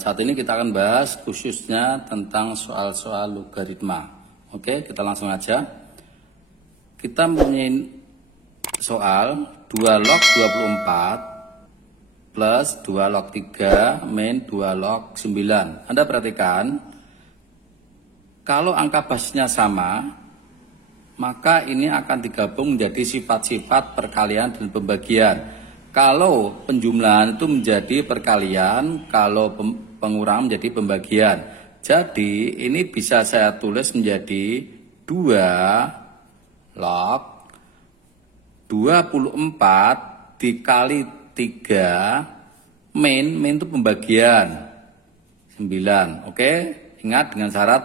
saat ini kita akan bahas khususnya tentang soal-soal logaritma. Oke, kita langsung aja. Kita mempunyai soal 2 log 24 plus 2 log 3 min 2 log 9. Anda perhatikan, kalau angka basisnya sama, maka ini akan digabung menjadi sifat-sifat perkalian dan pembagian. Kalau penjumlahan itu menjadi perkalian, kalau pengurangan menjadi pembagian. Jadi ini bisa saya tulis menjadi 2 log 24 dikali 3 min itu pembagian 9. Oke, ingat dengan syarat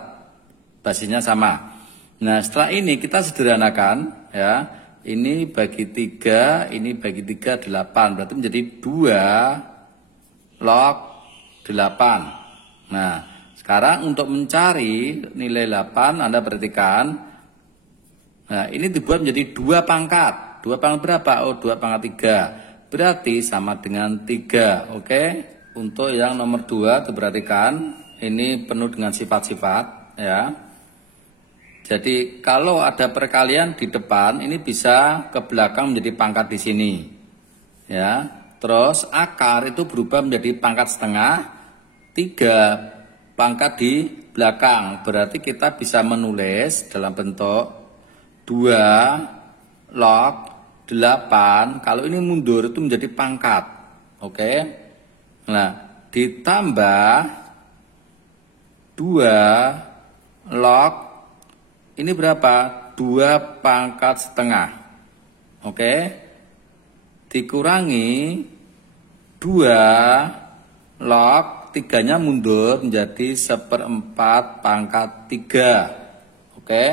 basisnya sama. Nah, setelah ini kita sederhanakan ya. Ini bagi 3, ini bagi 3, 8. Berarti menjadi 2 log 8. Nah, sekarang untuk mencari nilai 8, Anda perhatikan. Nah, ini dibuat menjadi 2 pangkat. 2 pangkat berapa? Oh, 2 pangkat 3. Berarti sama dengan 3. Oke. Untuk yang nomor 2, diperhatikan. Ini penuh dengan sifat-sifat ya. Jadi kalau ada perkalian di depan, ini bisa ke belakang menjadi pangkat di sini. Ya. Terus akar itu berubah menjadi pangkat setengah, 3 pangkat di belakang. Berarti kita bisa menulis dalam bentuk 2 log 8. Kalau ini mundur itu menjadi pangkat. Oke. Nah, ditambah 2 log, ini berapa? 2 pangkat setengah. Oke. Dikurangi 2 log, 3-nya mundur menjadi 1/4 pangkat 3. Oke.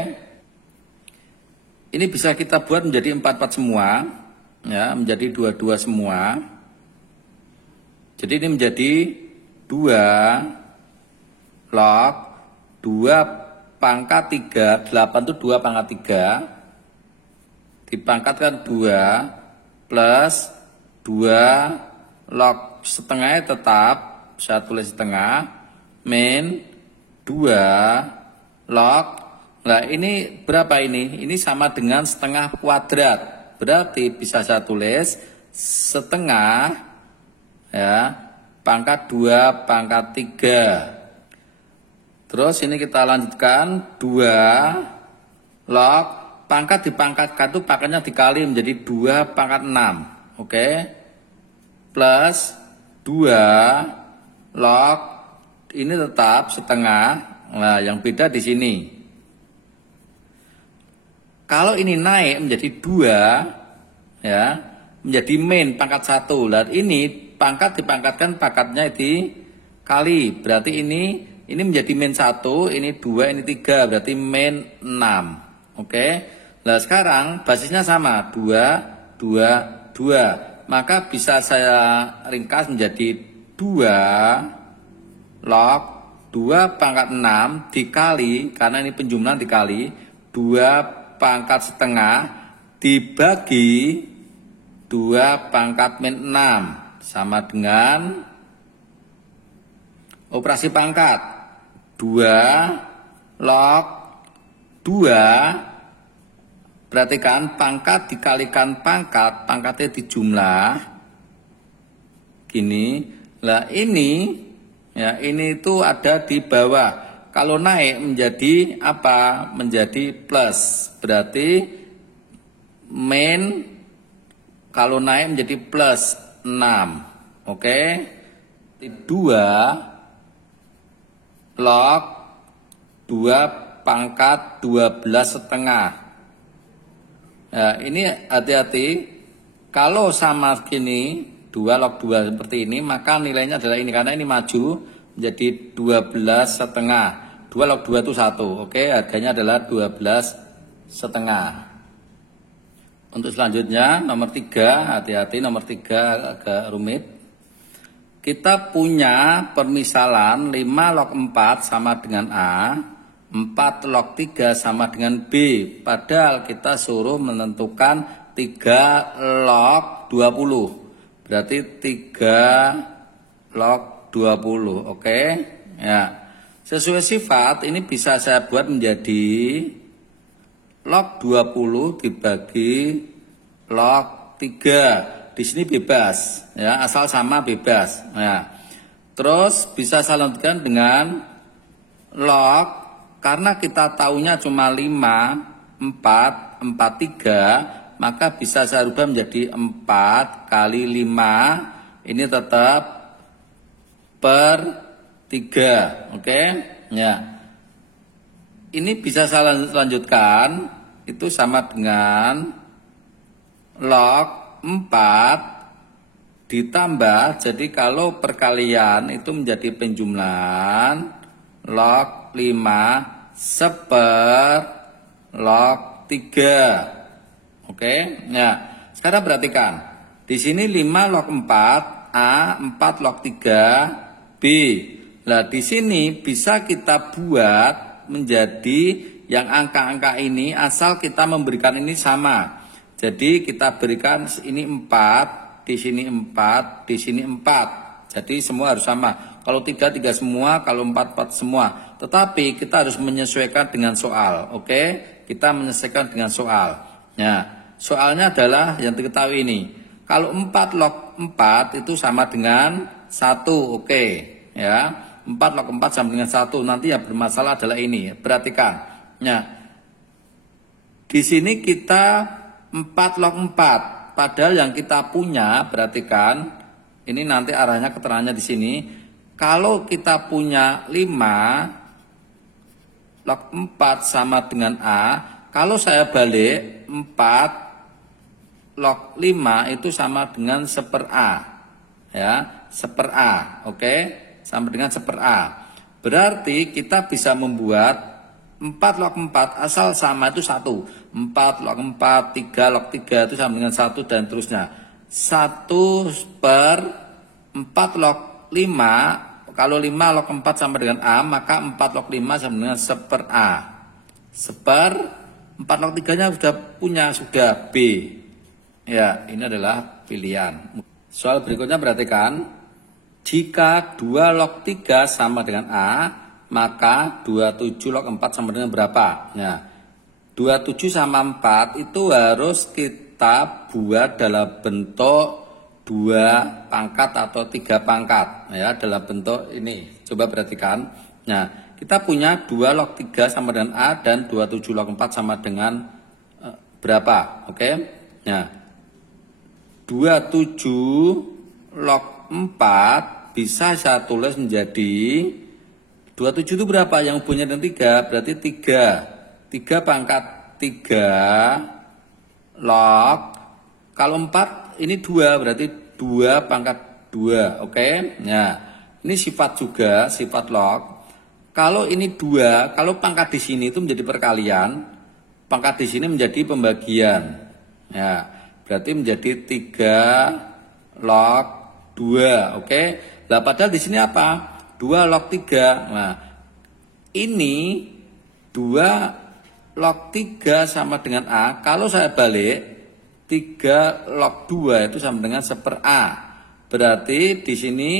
Ini bisa kita buat menjadi 4/4 semua. Ya, menjadi 2/2 semua. Jadi ini menjadi 2 log 2 pangkat 3, 8 itu 2 pangkat 3, dipangkatkan 2, plus 2 log setengahnya tetap, saya tulis setengah, min 2 log, nah ini berapa ini? Ini sama dengan setengah kuadrat, berarti bisa saya tulis setengah, ya, pangkat 2 pangkat 3. Terus ini kita lanjutkan 2 log, pangkat dipangkatkan itu pangkatnya dikali menjadi 2 pangkat 6. Oke. Plus 2 log, ini tetap setengah. Nah, yang beda di sini. Kalau ini naik menjadi 2 ya, menjadi min pangkat 1. Lihat ini pangkat dipangkatkan pangkatnya dikali. Berarti ini menjadi min 1, ini 2, ini 3, berarti min 6. Oke. Nah, sekarang basisnya sama, 2, 2, 2. Maka bisa saya ringkas menjadi 2 log 2 pangkat 6 dikali, karena ini penjumlahan dikali, 2 pangkat setengah dibagi 2 pangkat min 6. Sama dengan operasi pangkat. 2 log 2, perhatikan pangkat dikalikan pangkat, pangkatnya dijumlah gini. Nah ini ya, ini itu ada di bawah. Kalau naik menjadi apa? Menjadi plus. Berarti min kalau naik menjadi plus 6. Oke. 2 log 2 pangkat 12,5. Nah, ini hati-hati. Kalau sama gini, 2 log 2 seperti ini, maka nilainya adalah ini. Karena ini maju menjadi 12,5. 2 log 2 itu 1. Oke, harganya adalah 12,5. Untuk selanjutnya, nomor 3. Hati-hati, nomor 3 agak rumit. Kita punya permisalan 5 log 4 sama dengan A, 4 log 3 sama dengan B. Padahal kita suruh menentukan 3 log 20. Berarti 3 log 20. Oke. Ya. Sesuai sifat ini bisa saya buat menjadi log 20 dibagi log 3. Di sini bebas, ya, asal sama bebas. Ya. Terus bisa saya lanjutkan dengan log, karena kita tahunya cuma 5, 4, 4, 3, maka bisa saya rubah menjadi 4 kali 5, ini tetap per 3, oke? Ya. Ini bisa saya lanjutkan, itu sama dengan log 4 ditambah, jadi kalau perkalian itu menjadi penjumlahan log 5 seper log 3. Oke? Ya. Sekarang perhatikan. Di sini 5 log 4 A, 4 log 3 B. Nah, di sini bisa kita buat menjadi yang angka-angka ini asal kita memberikan ini sama. Jadi kita berikan ini 4, di sini 4, di sini 4. Jadi semua harus sama. Kalau 3, 3 semua, kalau 4, 4 semua. Tetapi kita harus menyesuaikan dengan soal. Oke? Kita menyesuaikan dengan soal. Nah, soalnya adalah yang diketahui ini. Kalau 4 log 4 itu sama dengan 1. Oke. Ya. 4 log 4 sama dengan 1. Nanti yang bermasalah adalah ini. Perhatikan. Nah, di sini kita 4 log 4. Padahal yang kita punya, perhatikan, ini nanti arahnya keterangannya di sini. Kalau kita punya 5 log 4 sama dengan A, kalau saya balik 4 log 5 itu sama dengan seper A. Ya, seper A. Oke? Sama dengan seper A. Berarti kita bisa membuat 4 log 4 asal sama itu 1. 4 log 4, 3 log 3 itu sama dengan 1 dan terusnya. 1 per 4 log 5, kalau 5 log 4 sama dengan A, maka 4 log 5 sama dengan seper A. Seper 4 log 3-nya sudah punya, sudah B. Ya, ini adalah pilihan. Soal berikutnya perhatikan. Jika 2 log 3 sama dengan A, maka 27 log 4 sama dengan berapa? Nah, 27 sama 4 itu harus kita buat dalam bentuk 2 pangkat atau 3 pangkat. Ya, dalam bentuk ini. Coba perhatikan. Nah, kita punya 2 log 3 sama dengan A dan 27 log 4 sama dengan berapa? Oke. Nah, 27 log 4 bisa saya tulis menjadi 27 itu berapa? Yang punya dengan 3 berarti 3 pangkat 3 log. Kalau 4 ini 2 berarti 2 pangkat 2. Oke. Nah, ini sifat juga, sifat log. Kalau ini 2, kalau pangkat di sini itu menjadi perkalian, pangkat di sini menjadi pembagian. Ya, berarti menjadi 3 log 2. Oke. Nah, padahal di sini apa? 2 log 3. Nah, ini 2 log 3 sama dengan A. Kalau saya balik, 3 log 2 itu sama dengan seper A. Berarti di sini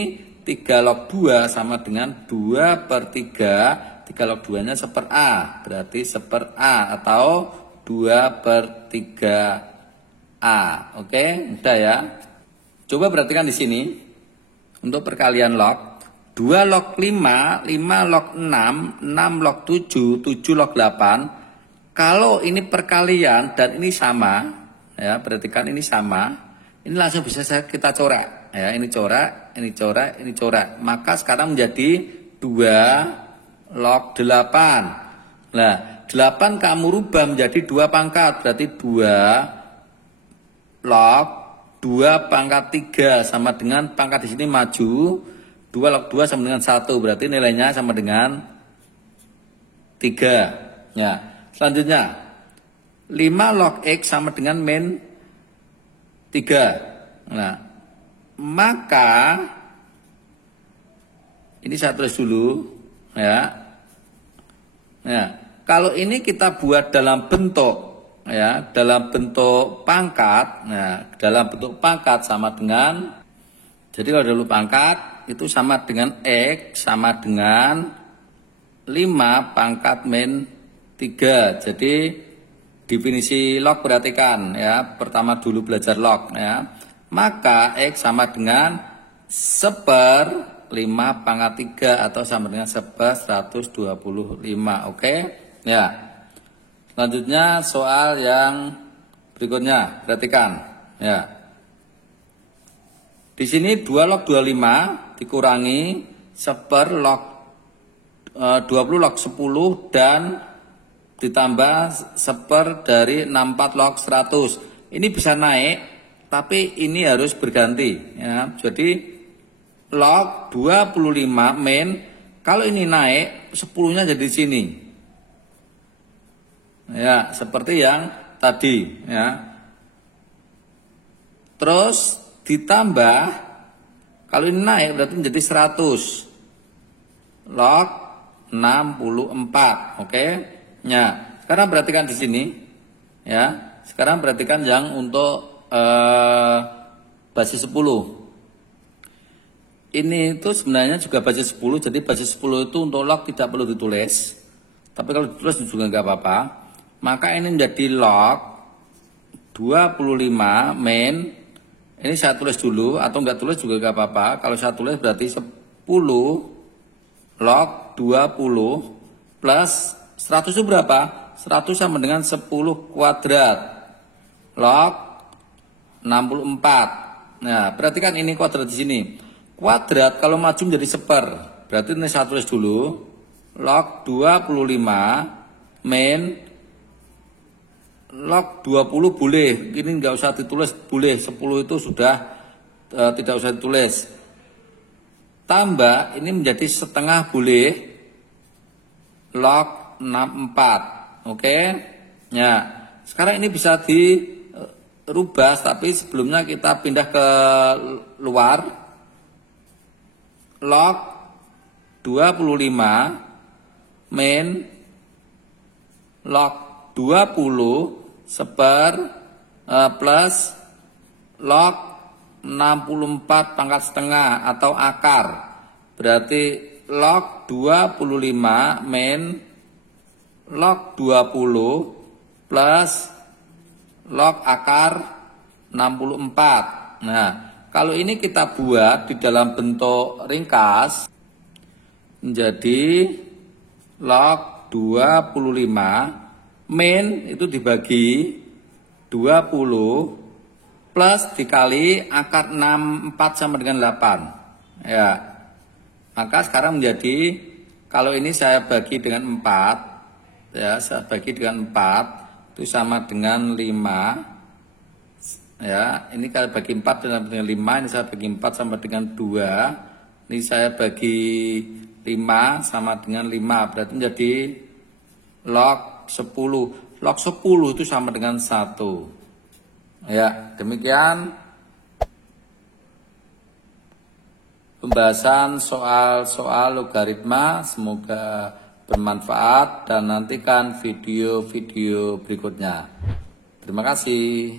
3 log 2 sama dengan 2 per 3. 3 log 2-nya seper A. Berarti seper A atau 2 per 3A. Oke, mudah ya. Coba perhatikan di sini. Untuk perkalian log. 2 log 5, 5 log 6, 6 log 7, 7 log 8. Kalau ini perkalian dan ini sama, ya, perhatikan ini sama, ini langsung bisa kita coret. Ya, ini coret, ini coret, ini coret. Maka sekarang menjadi 2 log 8. Nah, 8 kamu rubah menjadi 2 pangkat, berarti 2 log 2 pangkat 3 sama dengan pangkat di sini maju. 2 log 2 sama dengan 1. Berarti nilainya sama dengan 3. Ya. Selanjutnya. 5 log X sama dengan min 3. Nah. Maka. Ini saya tulis dulu. Ya. Ya. Kalau ini kita buat dalam bentuk. Ya, dalam bentuk pangkat. Nah, dalam bentuk pangkat sama dengan, jadi kalau dulu pangkat itu sama dengan X sama dengan 5 pangkat min 3. Jadi definisi log perhatikan ya. Pertama dulu belajar log ya. Maka X sama dengan 1/5 pangkat 3 atau sama dengan 1/125. Oke? Ya. Selanjutnya soal yang berikutnya, perhatikan ya. Di sini 2 log 25 dikurangi 1/20 log 10 dan ditambah 1/64 log 100. Ini bisa naik, tapi ini harus berganti ya. Jadi log 25 min, kalau ini naik 10-nya jadi sini. Ya, seperti yang tadi ya. Terus ditambah, kalau ini naik berarti menjadi 100 log 64. Oke. Ya, sekarang perhatikan di sini ya. Sekarang perhatikan yang untuk basis 10. Ini itu sebenarnya juga basis 10, jadi basis 10 itu untuk log tidak perlu ditulis. Tapi kalau ditulis juga nggak apa-apa. Maka ini menjadi log 25 min, ini saya tulis dulu atau nggak tulis juga nggak apa-apa. Kalau saya tulis berarti 10 log 20 plus 100 itu berapa? 100 sama dengan 10 kuadrat log 64. Nah, perhatikan ini kuadrat di sini. Kuadrat kalau maju menjadi 1/4. Berarti ini saya tulis dulu log 25 min log 20 boleh, ini nggak usah ditulis, boleh 10 itu sudah tidak usah ditulis. Tambah ini menjadi setengah boleh log 64. Oke. Ya. Sekarang ini bisa dirubah, tapi sebelumnya kita pindah ke luar. Log 25 min log 20 plus log 64 pangkat setengah atau akar. Berarti log 25 min log 20 plus log akar 64. Nah, kalau ini kita buat di dalam bentuk ringkas menjadi log 25 min itu dibagi 20 plus dikali akar 64 sama dengan 8. Ya. Maka sekarang menjadi, kalau ini saya bagi dengan 4, ya, saya bagi dengan 4 itu sama dengan 5. Ya, ini kalau bagi 4 sama dengan 5, ini saya bagi 4 sama dengan 2. Ini saya bagi 5 sama dengan 5, berarti menjadi log 10. Log 10 itu sama dengan 1. Ya, demikian pembahasan soal-soal logaritma. Semoga bermanfaat dan nantikan video-video berikutnya. Terima kasih.